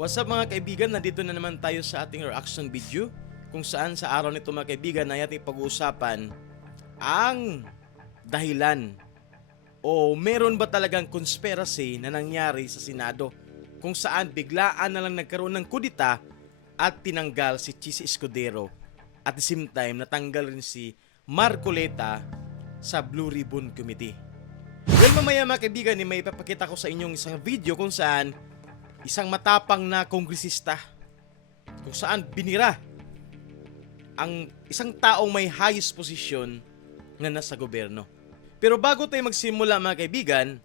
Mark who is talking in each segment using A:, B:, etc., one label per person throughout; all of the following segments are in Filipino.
A: What's up mga kaibigan? Nandito na naman tayo sa ating reaction video kung saan sa araw nito mga kaibigan ay ating pag-uusapan ang dahilan o meron ba talagang conspiracy na nangyari sa Senado kung saan biglaan na lang nagkaroon ng kudita at tinanggal si Chisi Escudero at the same time natanggal rin si Marcoleta sa Blue Ribbon Committee. Well, mamaya mga kaibigan, may ipapakita ko sa inyong isang video kung saan isang matapang na kongresista kung saan binira ang isang taong may highest position na nasa gobyerno. Pero bago tayo magsimula mga kaibigan,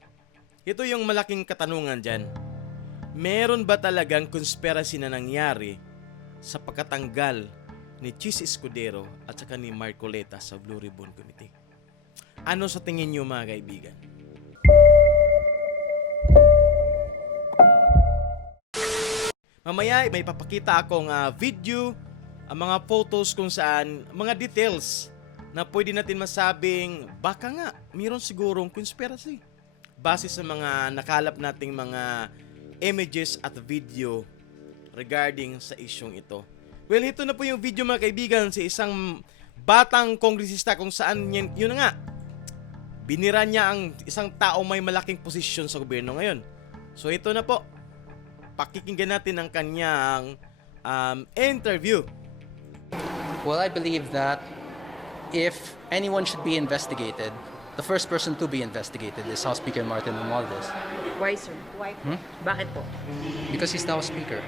A: ito yung malaking katanungan dyan. Meron ba talagang conspiracy na nangyari sa pagkatanggal ni Chis Escudero at saka ni Marcoleta sa Blue Ribbon Committee? Ano sa tingin nyo mga kaibigan? Mamaya may papakita akong ah, video, ang mga photos kung saan, mga details na pwede natin masabing baka nga mayroon sigurong conspiracy base sa mga nakalap nating mga images at video regarding sa isyong ito. Well, ito na po yung video mga kaibigan sa isang batang kongresista kung saan yun, yun nga, binira niya ang isang tao may malaking posisyon sa gobyerno ngayon. So ito na po, pakikinggan natin ang kanyang um, interview.
B: Well, I believe that if anyone should be investigated, the first person to be investigated is House Speaker Martin Romualdez
C: Why, sir? Why po? Bakit po?
B: because he's now Speaker.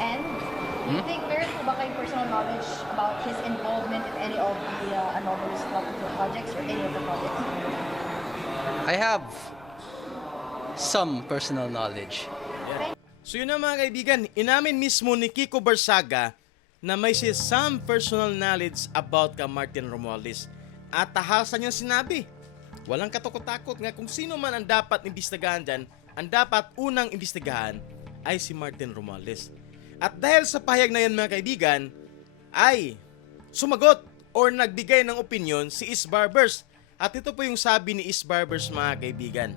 D: And do you think meron po ba kayong personal knowledge about his involvement in any of the uh, anomalous projects or any of the projects?
B: I have some personal knowledge.
A: So yun na mga kaibigan, inamin mismo ni Kiko Barsaga na may si some personal knowledge about ka Martin Romualdez. At tahasan niyang sinabi, walang katakot-takot nga kung sino man ang dapat imbestigahan dyan, ang dapat unang imbestigahan ay si Martin Romualdez. At dahil sa pahayag na yan mga kaibigan, ay sumagot or nagbigay ng opinion si Is Barbers. At ito po yung sabi ni Is Barbers mga kaibigan.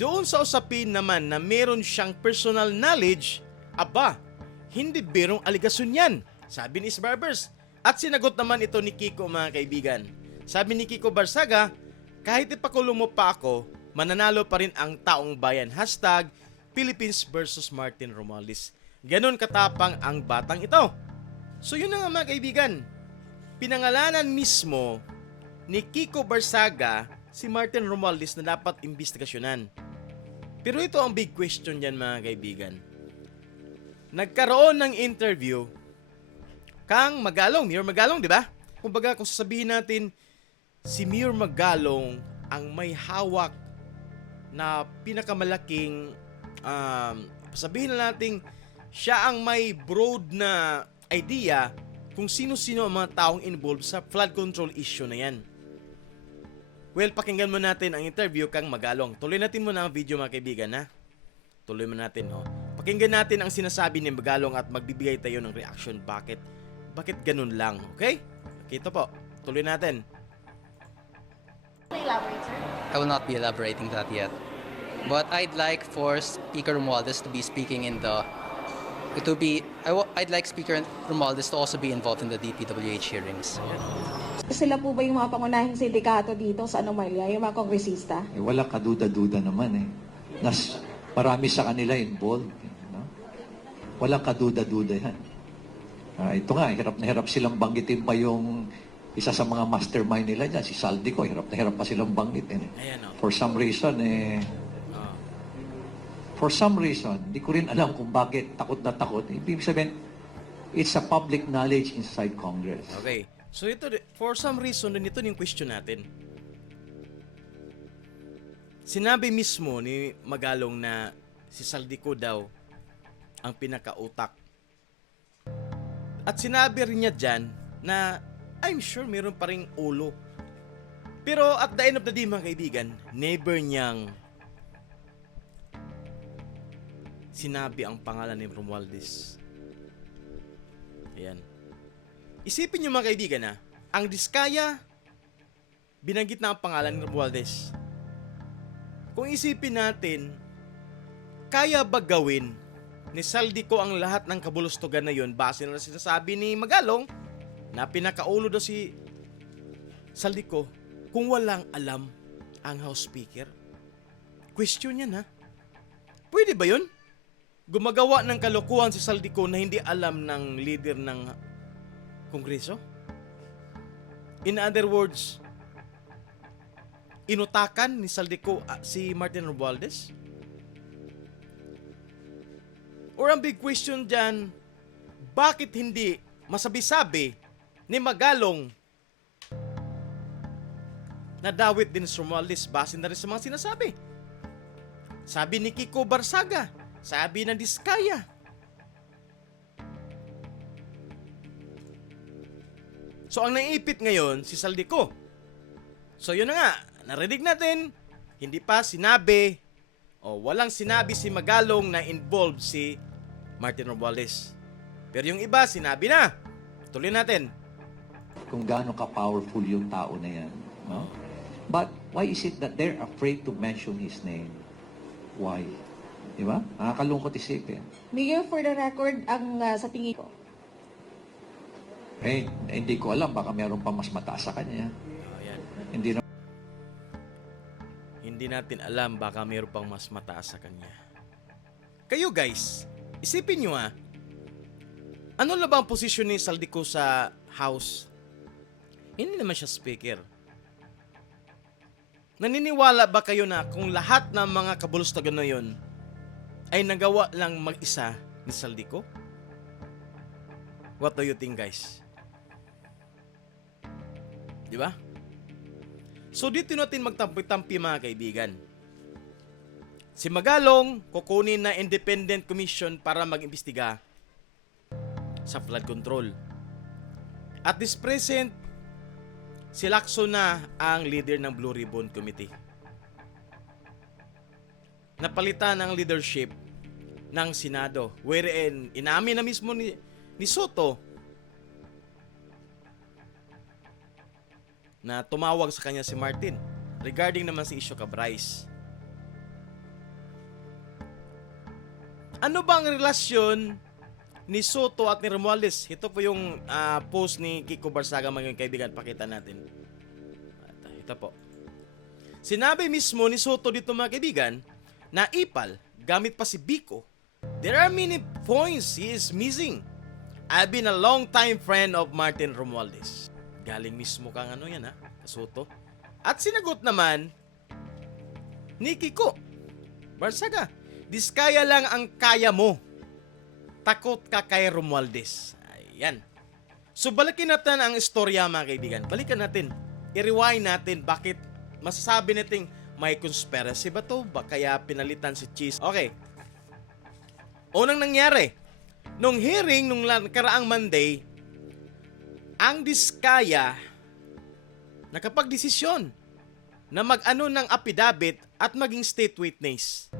A: Doon sa usapin naman na meron siyang personal knowledge, aba, hindi birong aligasyon yan, sabi ni Barbers. At sinagot naman ito ni Kiko mga kaibigan. Sabi ni Kiko Barsaga, kahit ipakulong mo pa ako, mananalo pa rin ang taong bayan. Hashtag Philippines versus Martin Romualdez. Ganon katapang ang batang ito. So yun na nga mga kaibigan, pinangalanan mismo ni Kiko Barsaga si Martin Romualdez na dapat imbestigasyonan. Pero ito ang big question yan mga kaibigan. Nagkaroon ng interview kang Magalong, Mayor Magalong, di ba? Kumbaga kung sasabihin natin si Mayor Magalong ang may hawak na pinakamalaking um, sabihin na natin siya ang may broad na idea kung sino-sino ang mga taong involved sa flood control issue na yan. Well, pakinggan mo natin ang interview kang Magalong. Tuloy natin muna ang video mga kaibigan ha. Tuloy mo natin oh. Pakinggan natin ang sinasabi ni Magalong at magbibigay tayo ng reaction bakit bakit ganun lang, okay? Ito po. Tuloy natin.
B: I will not be elaborating that yet. But I'd like for Speaker Romualdez to be speaking in the will be I w- I'd like Speaker Romualdez to also be involved in the DPWH hearings.
E: Sila po ba yung mga pangunahing sindikato dito sa Anomalia, yung mga kongresista?
F: Eh, wala kaduda-duda naman eh. Nas, marami sa kanila involved. No? Wala kaduda-duda yan. Ah, ito nga, hirap na hirap silang banggitin pa yung isa sa mga mastermind nila dyan, si Saldico, hirap na hirap pa silang banggitin. Eh.
A: Ayan oh.
F: For some reason, eh,
A: Ah.
F: for some reason, di ko rin alam kung bakit takot na takot. Ibig sabihin, it's a public knowledge inside Congress.
A: Okay. So ito, for some reason, din ito yung question natin. Sinabi mismo ni Magalong na si Saldico daw ang pinakautak. At sinabi rin niya dyan na I'm sure meron pa ring ulo. Pero at the end of the day mga kaibigan, never niyang sinabi ang pangalan ni Romualdez. Ayan. Isipin nyo mga kaibigan na, ang Diskaya, binanggit na ang pangalan ni Romualdez. Kung isipin natin, kaya ba gawin ni Saldico ang lahat ng kabulustugan na yon base na sinasabi ni Magalong na pinakaulo daw si Saldico kung walang alam ang House Speaker? Question yan ha. Pwede ba yun? Gumagawa ng kalokohan si Saldico na hindi alam ng leader ng Kongreso? In other words, inutakan ni Saldico ah, si Martin Romualdez? Or ang big question dyan, bakit hindi masabi-sabi ni Magalong na dawit din si Romualdez base na rin sa mga sinasabi? Sabi ni Kiko Barsaga, sabi ng Diskaya. So ang naipit ngayon si Saldico. So yun na nga, narinig natin, hindi pa sinabi o walang sinabi si Magalong na involved si Martin Romualdez. Pero yung iba sinabi na. Tuloy natin.
F: Kung gaano ka-powerful yung tao na yan. No? But why is it that they're afraid to mention his name? Why? Di ba? Nakakalungkot isipin.
E: Mayor, for the record, ang ah, sa tingin ko,
F: Eh, hindi ko alam. Baka meron pa mas mataas sa kanya.
A: Ayan.
F: Hindi na
A: Hindi natin alam baka mayroon pang mas mataas sa kanya. Kayo guys, isipin nyo ah. Ano na ba ang posisyon ni Saldico sa House? Hindi naman siya speaker. Naniniwala ba kayo na kung lahat ng mga kabulustagan na yun ay nagawa lang mag-isa ni Saldico? What do you think guys? Di ba? So dito natin magtampi-tampi mga kaibigan. Si Magalong kukunin na independent commission para mag-imbestiga sa flood control. At this present, si Lacson na ang leader ng Blue Ribbon Committee. Napalitan ang leadership ng Senado wherein inamin na mismo ni, ni Soto na tumawag sa kanya si Martin regarding naman issue ka Bryce. Ano ba ang relasyon ni Soto at ni Romualdez? Ito po yung ah, post ni Kiko Barsaga mga kaibigan. Pakita natin. At, ah, ito po. Sinabi mismo ni Soto dito mga kaibigan na ipal gamit pa si Biko. There are many points he is missing. I've been a long time friend of Martin Romualdez. Galing mismo kang ano yan ha, Soto. At sinagot naman ni Kiko. Barsaga, diskaya lang ang kaya mo. Takot ka kay Romualdez. Ayan. So balikin natin ang istorya mga kaibigan. Balikan natin. I-rewind natin bakit masasabi nating may conspiracy ba to? Ba kaya pinalitan si Cheese? Okay. Unang nangyari, nung hearing nung karaang Monday, ang Diskaya nakapagdesisyon na mag-ano ng affidavit at maging state witness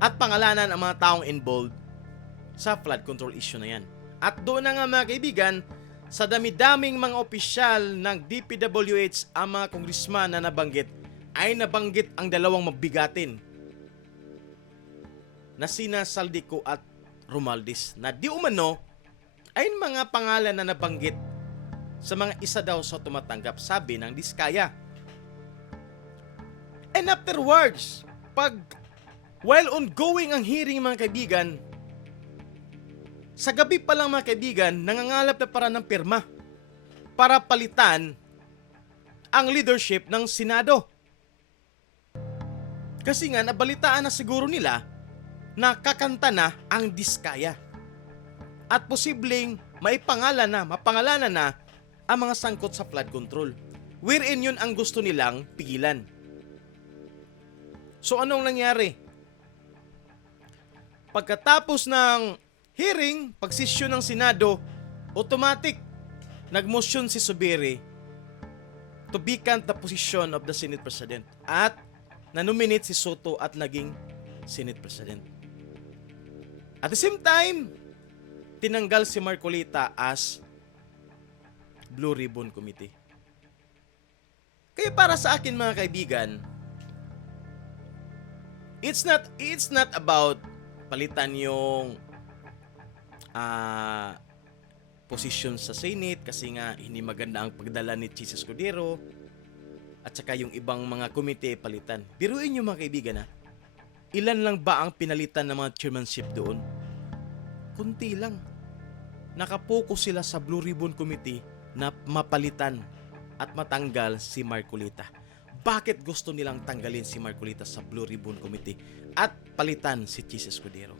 A: at pangalanan ang mga taong involved sa flood control issue na yan. At doon na nga mga kaibigan, sa dami-daming mga opisyal ng DPWH ang mga kongresman na nabanggit ay nabanggit ang dalawang mabigatin na sina Saldico at Romualdez na di umano ay mga pangalan na nabanggit sa mga isa daw sa tumatanggap sabi ng Diskaya. And afterwards, pag while ongoing ang hearing mga kaibigan, sa gabi pa lang mga kaibigan, nangangalap na para ng pirma para palitan ang leadership ng Senado. Kasi nga nabalitaan na siguro nila na kakanta na ang Diskaya. At posibleng maipangalan na, mapangalanan na ang mga sangkot sa flood control. Wherein yun ang gusto nilang pigilan. So anong nangyari? Pagkatapos ng hearing, pagsisyon ng Senado, automatic nagmotion si Subiri to vacant the position of the Senate President at nanominate si Soto at naging Senate President. At the same time, tinanggal si Marcolita as Blue Ribbon Committee. Kaya para sa akin mga kaibigan, it's not it's not about palitan yung ah posisyon sa Senate kasi nga hindi maganda ang pagdala ni Chis Escudero at saka yung ibang mga komite palitan. Biruin nyo mga kaibigan ha, ilan lang ba ang pinalitan ng mga chairmanship doon? Kunti lang. Nakapokus sila sa Blue Ribbon Committee na mapalitan at matanggal si Marcolita. Bakit gusto nilang tanggalin si Marcolita sa Blue Ribbon Committee at palitan si Chis Escudero?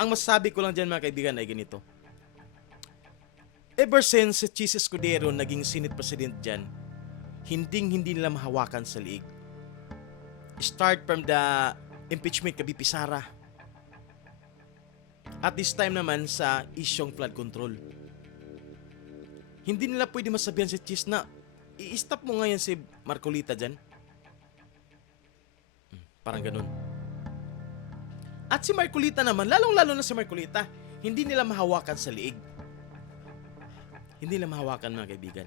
A: Ang masasabi ko lang dyan mga kaibigan ay ganito. Ever since si Chis Escudero naging Senate President dyan, hinding hindi nila mahawakan sa liig. Start from the impeachment kay BP Sara. At this time naman sa isyong flood control. Hindi nila pwede masabihan si Chis na i-stop mo ngayon si Marcolita dyan. Hmm, Parang ganun. At si Marcolita naman, lalong-lalo na si Marcolita, hindi nila mahawakan sa liig. Hindi nila mahawakan mga kaibigan.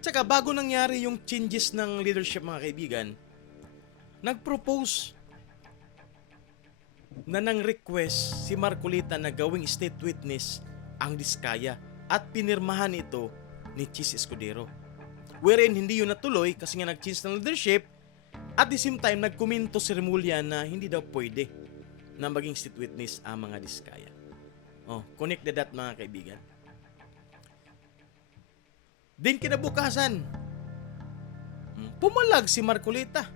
A: Tsaka bago nangyari yung changes ng leadership mga kaibigan, nag-propose na nang request si Marcolita na gawing state witness ang Diskaya at pinirmahan ito ni Chis Escudero. Wherein hindi yun natuloy kasi nga nag-change ng leadership at the same time nagkomento si Remulla na hindi daw pwede na maging state witness ang mga Diskaya. Oh, connect the dot mga kaibigan. Din kinabukasan, hmm, pumalag si Marcolita.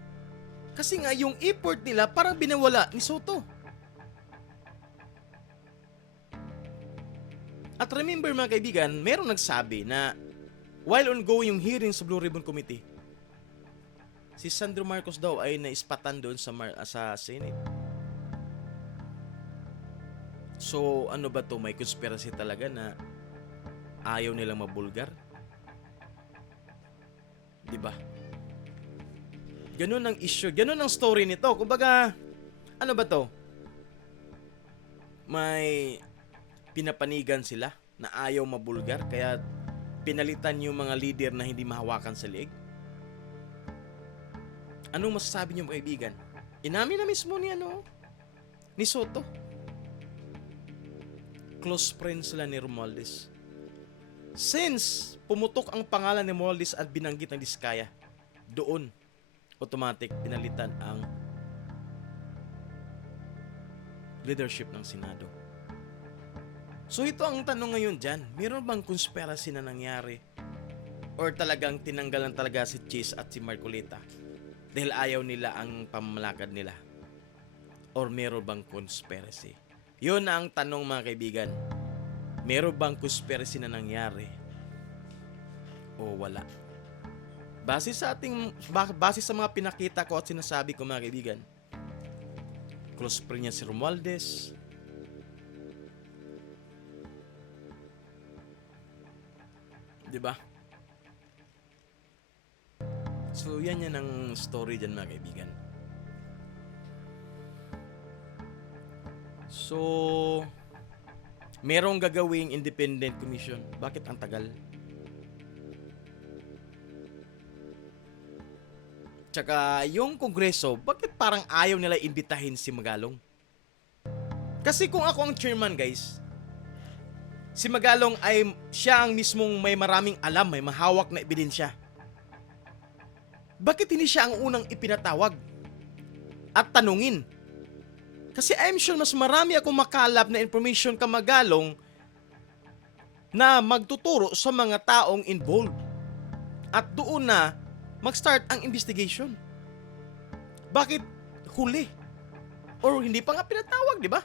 A: Kasi nga yung effort nila parang binawala ni Soto. At remember mga kaibigan, merong nagsabi na while ongoing yung hearing sa Blue Ribbon Committee, si Sandro Marcos daw ay naispatan doon sa, Mar- sa Senate. So, ano ba to? May conspiracy talaga na ayaw nilang mabulgar? 'Di ba? Ganun ang issue, ganun ang story nito. Kumbaga, ano ba to? May pinapanigan sila na ayaw mabulgar kaya pinalitan yung mga leader na hindi mahawakan sa liig. Anong masasabi niyo kaibigan? Inamin na mismo ni ano, ni Soto. Close friends sila ni Romualdez. Since pumutok ang pangalan ni Romualdez at binanggit ng Diskaya, doon automatic pinalitan ang leadership ng Senado. So ito ang tanong ngayon dyan, meron bang conspiracy na nangyari? Or talagang tinanggalan talaga si Chase at si Marcolita dahil ayaw nila ang pamamalakad nila? Or meron bang conspiracy? Yun ang tanong mga kaibigan. Meron bang conspiracy na nangyari? O wala? Base sa ating ba- base sa mga pinakita ko at sinasabi ko mga kaibigan. Close friend niya si Romualdez. Di ba? So, yan yan ang story dyan mga kaibigan. So, merong gagawing independent commission. Bakit ang tagal? Tsaka yung kongreso, bakit parang ayaw nila imbitahin si Magalong? Kasi kung ako ang chairman guys, si Magalong ay siya ang mismong may maraming alam, may mahawak na ebidensya. Bakit hindi siya ang unang ipinatawag at tanungin? Kasi I'm sure mas marami akong makalap na information ka Magalong na magtuturo sa mga taong involved. At doon na mag-start ang investigation. Bakit huli? Or hindi pa nga pinatawag, di ba?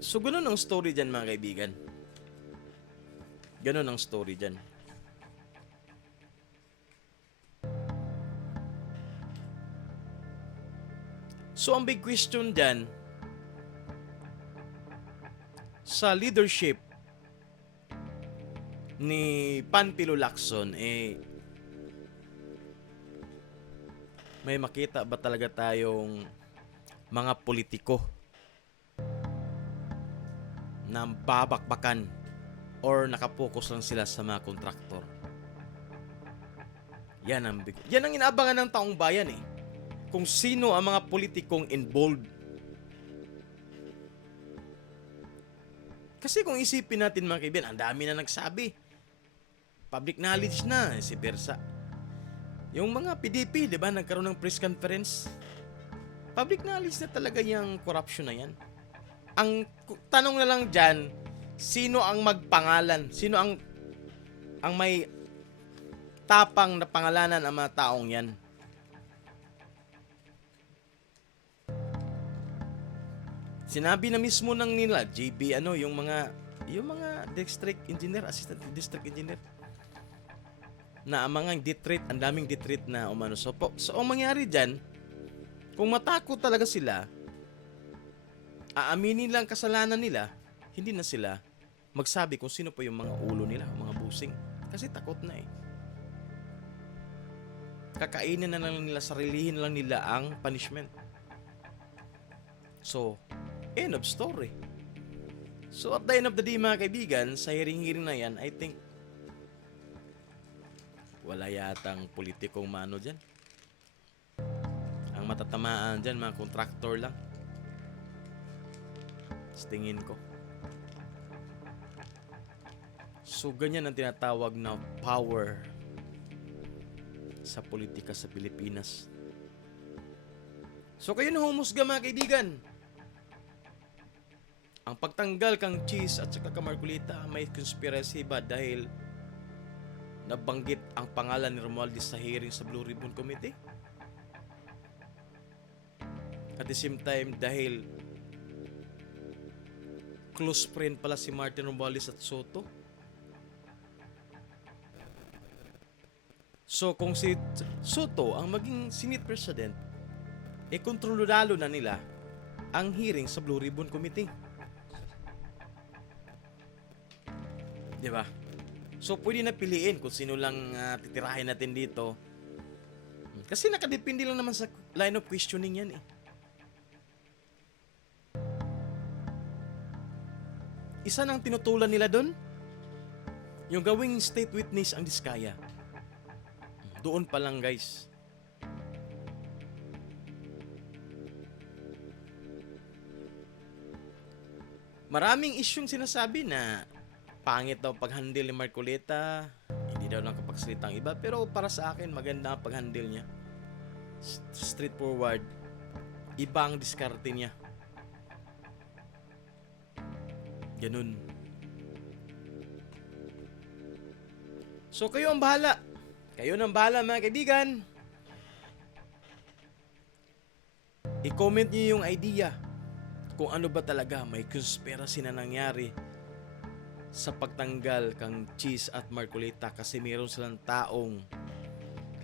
A: So, ganun ang story dyan, mga kaibigan. Ganun ang story dyan. So, ang big question dyan, sa leadership ni Panpilo Lacson, eh, may makita ba talaga tayong mga politiko na babakbakan or nakapokus lang sila sa mga kontraktor? Yan ang big. Yan ang inaabangan ng taong bayan eh. Kung sino ang mga politikong involved. Kasi kung isipin natin mga kaibigan, ang dami na nagsabi. Public knowledge na, eh, si Bersa. Yung mga PDP, di ba, nagkaroon ng press conference. Public knowledge na talaga yung corruption na yan. Ang tanong na lang dyan, sino ang magpangalan? Sino ang ang may tapang na pangalanan ang mga taong yan? Sinabi na mismo ng nila, JB, ano, yung mga, yung mga district engineer, assistant district engineer, na ang mga detreat, ang daming detreat na umano. So, po, so ang mangyari dyan, kung matakot talaga sila, aaminin lang kasalanan nila, hindi na sila magsabi kung sino pa yung mga ulo nila, mga busing. Kasi takot na eh. Kakainin na lang nila, sarilihin lang nila ang punishment. So, end of story. So at the end of the day mga kaibigan, sa hearing-hearing na yan, I think wala yatang politikong mano dyan. Ang matatamaan dyan, mga kontraktor lang. Tingin ko. So ganyan ang tinatawag na power sa politika sa Pilipinas. So kayo na humusga mga kaibigan. Ang pagtanggal kang cheese at saka kamarkulita may conspiracy ba dahil nabanggit ang pangalan ni Romualdez sa hearing sa Blue Ribbon Committee? At the same time dahil close friend pala si Martin Romualdez at Soto? So kung si Soto ang maging Senate President, e kontrolado na nila ang hearing sa Blue Ribbon Committee. 'Di ba? So pwede na piliin kung sino lang ah, titirahin natin dito. Kasi nakadepende lang naman sa line of questioning yan eh. Isa nang tinutulan nila doon, yung gawing state witness ang diskaya. Doon pa lang guys. Maraming isyong sinasabi na pangit daw pag-handle ni Marcoleta, hindi daw nakapagsalita ang iba, pero para sa akin maganda ang pag-handle niya. Straightforward. Iba ang diskarte niya. Ganun. So kayo ang bahala. Kayo nang bahala mga kaibigan. I-comment niyo yung idea kung ano ba talaga may conspiracy na nangyari sa pagtanggal kang Cheese at Marcolita kasi meron silang taong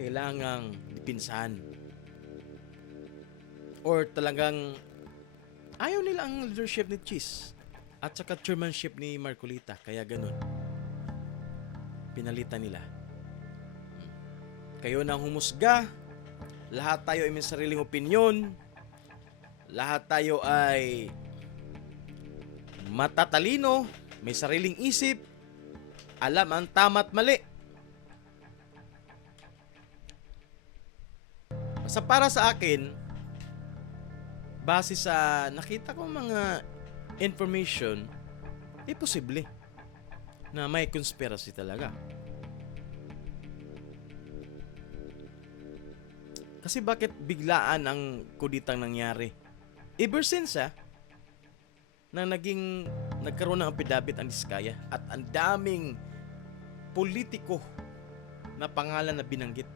A: kailangang dipinsahan. Or talagang ayaw nila ang leadership ni Cheese at saka chairmanship ni Marcolita kaya ganun. Pinalitan nila. Kayo na humusga. Lahat tayo ay may sariling opinyon. Lahat tayo ay matatalino, may sariling isip, alam ang tama at mali. Sa para sa akin, base sa nakita ko mga information, eh posible na may conspiracy talaga. Kasi bakit biglaan ang kuditang nangyari? Ever since ah, na naging nagkaroon ng affidavit ang Diskaya at ang daming politiko na pangalan na binanggit.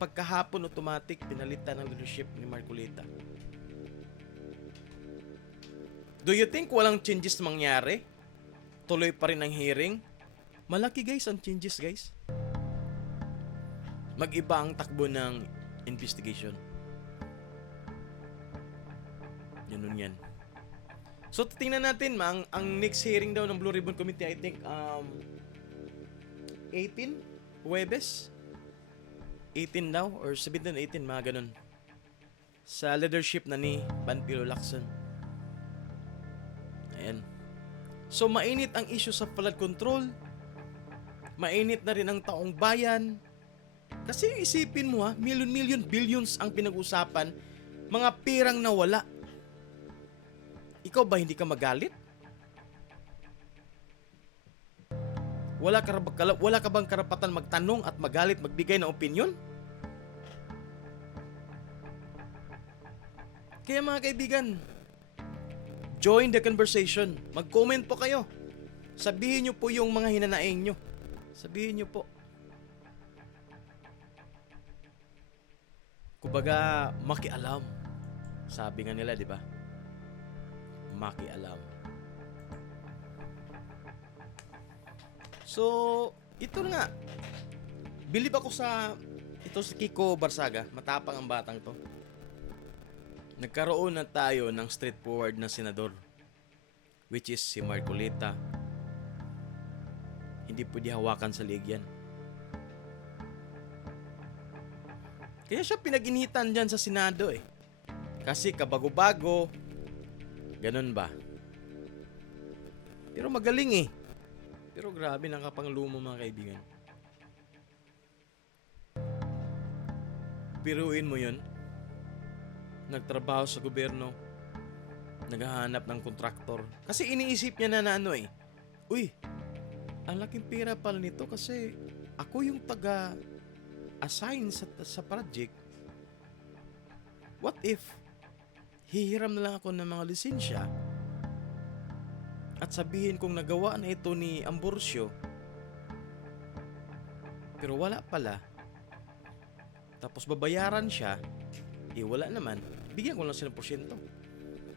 A: Pagkahapon automatic pinalitan ng leadership ni Marcoleta. Do you think walang changes mangyari? Tuloy pa rin ang hearing? Malaki guys ang changes guys. Mag-iba ang takbo ng investigation. Ganun yan. So, titingnan natin, ma, ang, next hearing daw ng Blue Ribbon Committee, I think, um, 18? Huwebes? 18 daw? Or 17, 18, mga ganun. Sa leadership na ni Panpilo Lacson. So, mainit ang issue sa flood control. Mainit na rin ang taong bayan. Kasi isipin mo ha, million-million billions ang pinag-usapan, mga pirang nawala. Ikaw ba hindi ka magalit? Wala ka, wala ka bang karapatan magtanong at magalit, magbigay ng opinion? Kaya mga kaibigan, join the conversation. Mag-comment po kayo. Sabihin nyo po yung mga hinanaing nyo. Sabihin nyo po. Kumbaga, makialam. Sabi nga nila, di ba? Makialam. So, ito nga. Bilib ako sa ito si Kiko Barsaga. Matapang ang batang to. Nagkaroon na tayo ng straightforward na senador. Which is si Marcolita. Hindi pwede hawakan sa liig yan. Kaya siya pinaginitan dyan sa Senado eh. Kasi kabago-bago, ganun ba? Pero magaling eh. Pero grabe nakapanglumo mga kaibigan. Piruin mo yun. Nagtrabaho sa gobyerno. Naghahanap ng kontraktor. Kasi iniisip niya na na ano eh. Uy, ang laking pera pala nito kasi ako yung taga assign sa, sa project. What if hihiram na lang ako ng mga lisensya at sabihin kong nagawa na ito ni Ambrosio pero wala pala tapos babayaran siya eh wala naman bigyan ko lang siya ng porsyento.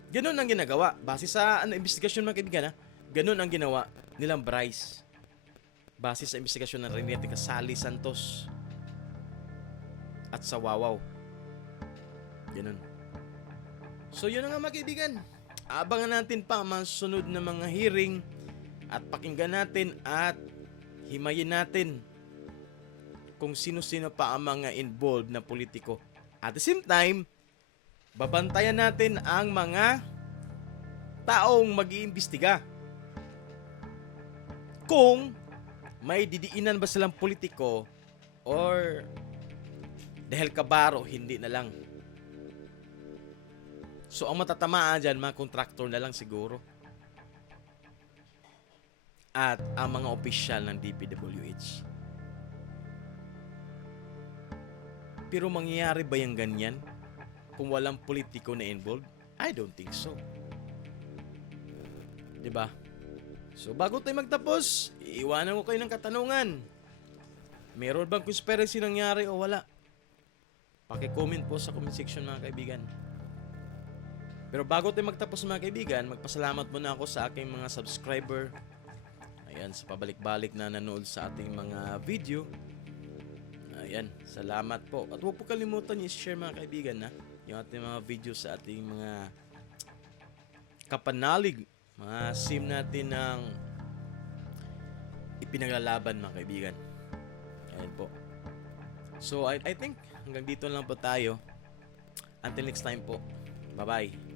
A: Ganun ang ginagawa. Base sa ano, investigasyon mga kaibigan ha? Ganun ang ginawa nilang Bryce. Base sa investigasyon ng Renete Casali Santos at sa Wawaw. Ganun. So yun na nga mga kaibigan. Abangan natin pa mga sunod na mga hearing at pakinggan natin at himayin natin kung sino-sino pa ang mga involved na politiko. At the same time, babantayan natin ang mga taong mag-iimbestiga. Kung may didiinan ba silang politiko or dahil kabaro, hindi na lang. So ang matatamaan dyan, mga kontraktor na lang siguro. At ang mga opisyal ng DPWH. Pero mangyayari ba yung ganyan? Kung walang politiko na involved? I don't think so. 'Di ba? So bago tayo magtapos, iiwanan ko kayo ng katanungan. Meron bang conspiracy nangyari o wala? Paki-comment po sa comment section mga kaibigan. Pero bago tayo magtapos mga kaibigan, magpasalamat muna ako sa aking mga subscriber. Ayan, sa pabalik-balik na nanood sa ating mga video. Ayan, salamat po. At huwag po kalimutan i-share mga kaibigan na yung ating mga video sa ating mga kapanalig, mga sim natin ng ipinaglalaban mga kaibigan. Ayan po. So I, I think hanggang dito lang po tayo. Until next time po. Bye-bye.